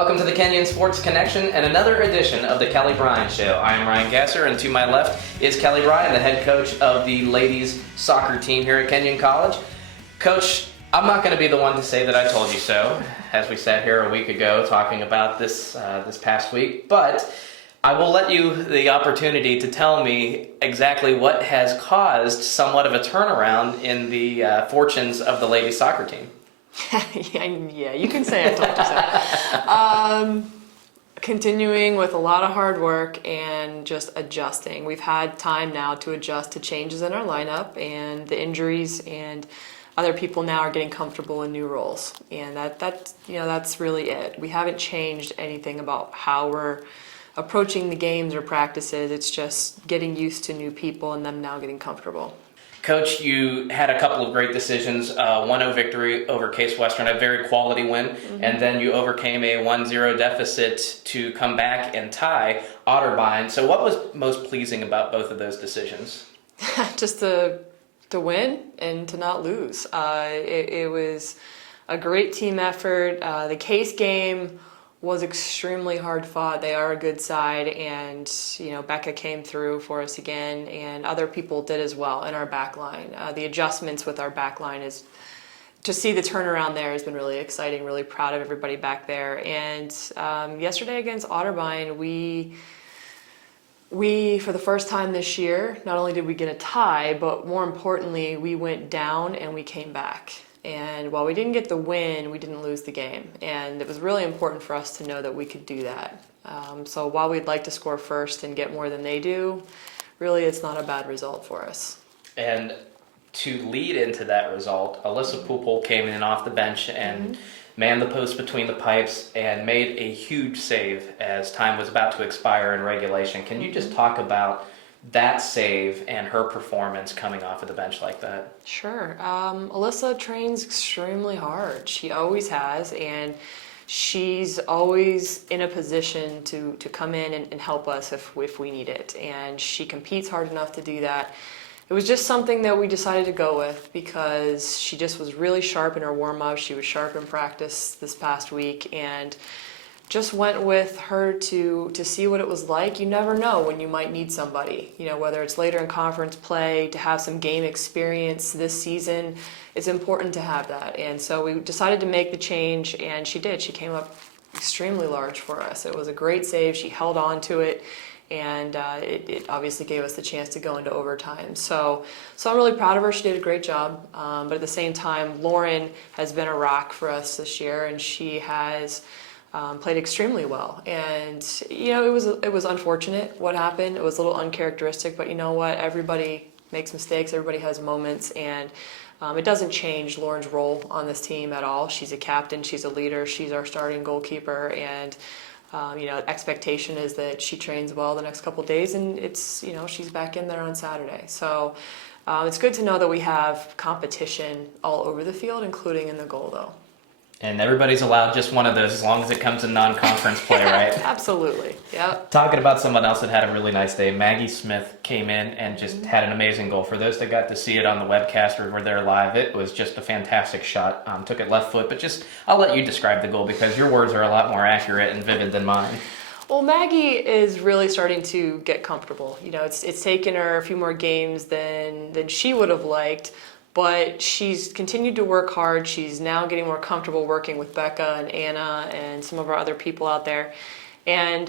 Welcome to the Kenyon Sports Connection and another edition of the Kelly Bryan Show. I am Ryan Gasser, and to my left is Kelly Bryan, the head coach of the ladies soccer team here at Kenyon College. Coach, I'm not going to be the one to say that I told you so, as we sat here a week ago talking about this past week, but I will let you the opportunity to tell me exactly what has caused somewhat of a turnaround in the fortunes of the ladies soccer team. Yeah, you can say I told you so. Continuing with a lot of hard work and just adjusting. We've had time now to adjust to changes in our lineup and the injuries, and other people now are getting comfortable in new roles. And that's really it. We haven't changed anything about how we're approaching the games or practices. It's just getting used to new people and them now getting comfortable. Coach, you had a couple of great decisions, 1-0 victory over Case Western, a very quality win, and then you overcame a 1-0 deficit to come back and tie Otterbein. So what was most pleasing about both of those decisions? Just to win and to not lose. It was a great team effort. The Case game was extremely hard fought. They are a good side, and Becca came through for us again, and other people did as well in our back line. The adjustments with our back line is to see the turnaround there has been really exciting. Really proud of everybody back there. And yesterday against Otterbein, we for the first time this year, not only did we get a tie, but more importantly, we went down and we came back. And while we didn't get the win, we didn't lose the game. And it was really important for us to know that we could do that. So while we'd like to score first and get more than they do, really it's not a bad result for us. And to lead into that result, Alyssa Pupal came in off the bench and manned the post between the pipes and made a huge save as time was about to expire in regulation. Can you just talk about that save and her performance coming off of the bench like that? Sure. Alyssa trains extremely hard. She always has, and she's always in a position to come in and help us if we need it. And she competes hard enough to do that. It was just something that we decided to go with because she just was really sharp in her warm-up. She was sharp in practice this past week, and just went with her to see what it was like. You never know when you might need somebody, whether it's later in conference play, to have some game experience this season. It's important to have that. And so we decided to make the change, and she did. She came up extremely large for us. It was a great save. She held on to it, and it obviously gave us the chance to go into overtime. So I'm really proud of her. She did a great job. But at the same time, Lauren has been a rock for us this year, and she has played extremely well. And it was unfortunate what happened. It was a little uncharacteristic, but you know what? Everybody makes mistakes. Everybody has moments, and it doesn't change Lauren's role on this team at all. She's a captain. She's a leader. She's our starting goalkeeper, and expectation is that she trains well the next couple of days, and it's she's back in there on Saturday. So it's good to know that we have competition all over the field, including in the goal, though. And everybody's allowed just one of those as long as it comes in non-conference play, right? Absolutely, yeah. Talking about someone else that had a really nice day, Maggie Smith came in and just had an amazing goal. For those that got to see it on the webcast or were there live, it was just a fantastic shot. Took it left foot, but I'll let you describe the goal because your words are a lot more accurate and vivid than mine. Well, Maggie is really starting to get comfortable. It's taken her a few more games than she would have liked, but she's continued to work hard. She's now getting more comfortable working with Becca and Anna and some of our other people out there. And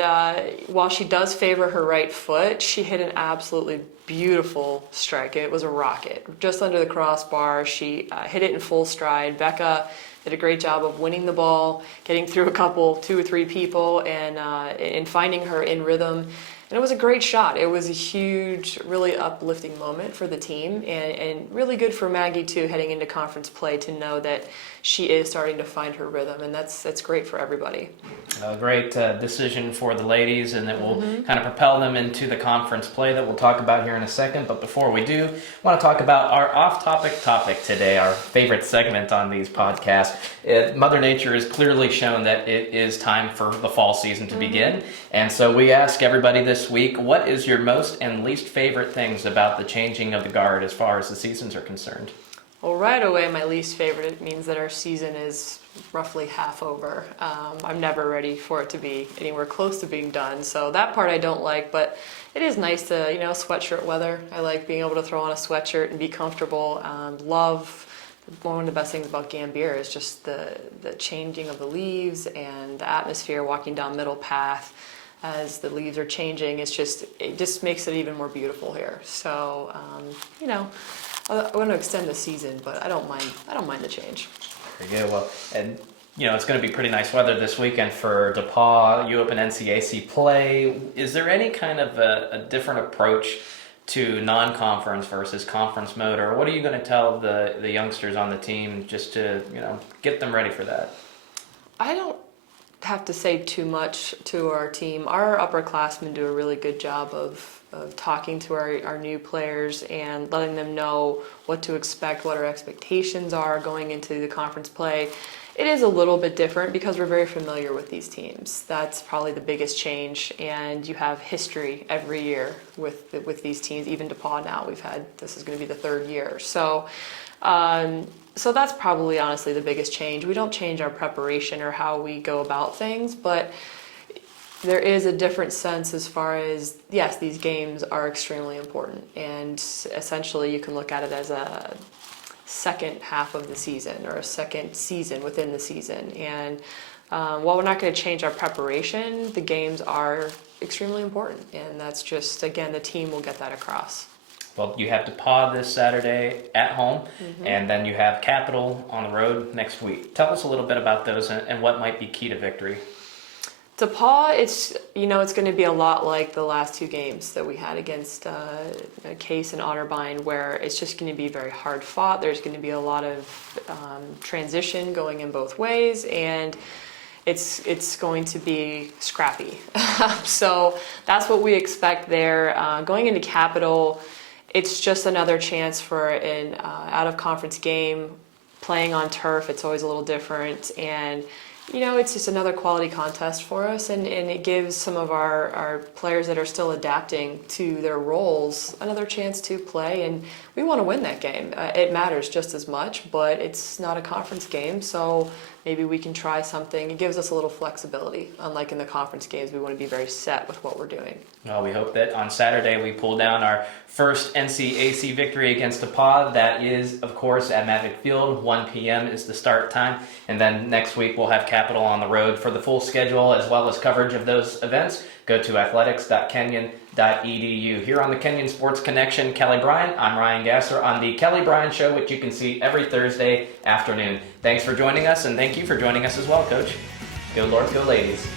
while she does favor her right foot, she hit an absolutely beautiful strike. It was a rocket. Just under the crossbar, she hit it in full stride. Becca did a great job of winning the ball, getting through two or three people, and finding her in rhythm. And it was a great shot. It was a huge, really uplifting moment for the team, and really good for Maggie, too, heading into conference play, to know that she is starting to find her rhythm, and that's great for everybody. A great decision for the ladies, and it will kind of propel them into the conference play that we'll talk about here in a second. But before we do, I want to talk about our off-topic topic today, our favorite segment on these podcasts. Mother Nature has clearly shown that it is time for the fall season to begin, and so we ask everybody this week, what is your most and least favorite things about the changing of the guard as far as the seasons are concerned? Well, right away, my least favorite, it means that our season is roughly half over. I'm never ready for it to be anywhere close to being done. So that part I don't like, but it is nice to, sweatshirt weather. I like being able to throw on a sweatshirt and be comfortable. One of the best things about Gambier is just the changing of the leaves and the atmosphere walking down Middle Path as the leaves are changing. It just makes it even more beautiful here. So, I want to extend the season, but I don't mind the change. Very good. Well, and it's going to be pretty nice weather this weekend for DePaul. You open NCAC play. Is there any kind of a different approach to non-conference versus conference mode, or what are you going to tell the youngsters on the team just to get them ready for that? I don't have to say too much to our team. Our upperclassmen do a really good job of talking to our new players and letting them know what to expect, what our expectations are going into the conference play. It is a little bit different because we're very familiar with these teams. That's probably the biggest change, and you have history every year with these teams. Even DePaul now, this is going to be the third year. So that's probably honestly the biggest change. We don't change our preparation or how we go about things, but there is a different sense as far as, yes, these games are extremely important, and essentially you can look at it as a second half of the season or a second season within the season. And while we're not going to change our preparation, the games are extremely important, and that's just, again, the team will get that across. Well, you have DePaul this Saturday at home, and then you have Capital on the road next week. Tell us a little bit about those and what might be key to victory. DePaul, it's going to be a lot like the last two games that we had against Case and Otterbein, where it's just going to be very hard fought. There's going to be a lot of transition going in both ways, and it's going to be scrappy. So that's what we expect there. Going into Capital, it's just another chance for an out-of-conference game. Playing on turf, it's always a little different, and it's just another quality contest for us, and it gives some of our players that are still adapting to their roles another chance to play, and we want to win that game. It matters just as much, but it's not a conference game, so maybe we can try something. It gives us a little flexibility. Unlike in the conference games, we want to be very set with what we're doing. Well, we hope that on Saturday we pull down our first NCAC victory against DePaul. That is, of course, at Mavic Field. 1 p.m. is the start time. And then next week we'll have Capital on the road. For the full schedule as well as coverage of those events, go to athletics.kenyon.edu. Here on the Kenyon Sports Connection, Kelly Bryan, I'm Ryan Gasser on the Kelly Bryan Show, which you can see every Thursday afternoon. Thanks for joining us, and thank you for joining us as well, Coach. Go North, go Ladies.